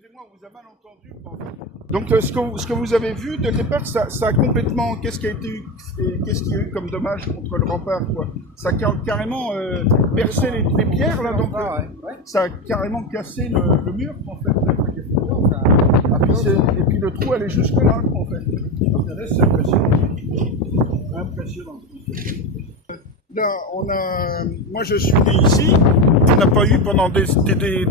Excusez-moi, on vous a mal entendu. Donc ce que vous avez vu de départ, ça a complètement... Qu'est-ce qu'il y a eu comme dommage contre le rempart, quoi? Ça a carrément percé les pierres, là, donc ça a carrément cassé le mur, en fait. Et puis le trou allait jusque là, en fait. C'est impressionnant. Impressionnant. Là, moi je suis né ici, on n'a pas eu pendant des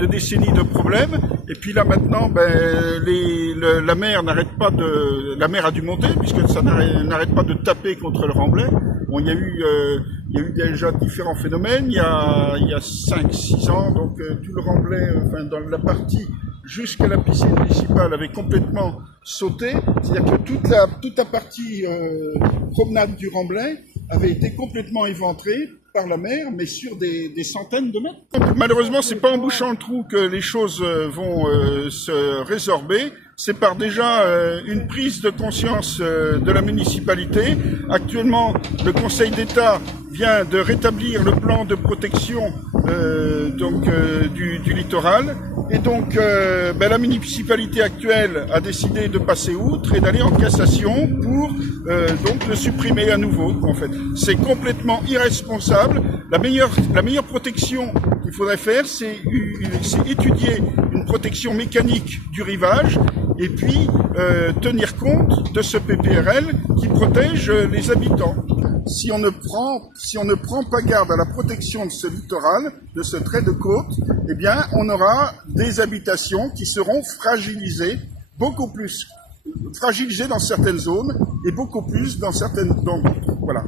décennies de problèmes, et puis là maintenant, la mer n'arrête pas la mer a dû monter, puisque ça n'arrête pas de taper contre le remblai. Bon, il y a eu déjà différents phénomènes, il y a 5-6 ans, donc tout le remblai, enfin dans la partie jusqu'à la piscine municipale avait complètement sauté, c'est-à-dire que toute la partie promenade du remblai avait été complètement éventrée par la mer, mais sur des centaines de mètres. Donc, malheureusement, c'est pas en bouchant le trou que les choses vont se résorber. C'est par déjà une prise de conscience de la municipalité. Actuellement, le Conseil d'État vient de rétablir le plan de protection du littoral. Et donc, la municipalité actuelle a décidé de passer outre et d'aller en cassation pour donc le supprimer à nouveau. En fait, c'est complètement irresponsable. La meilleure protection qu'il faudrait faire, c'est étudier une protection mécanique du rivage et puis tenir compte de ce PPRL qui protège les habitants. Si on ne prend pas garde à la protection de ce littoral, de ce trait de côte, eh bien, on aura des habitations qui seront fragilisées, beaucoup plus fragilisées dans certaines zones et beaucoup plus dans certaines. Donc, voilà.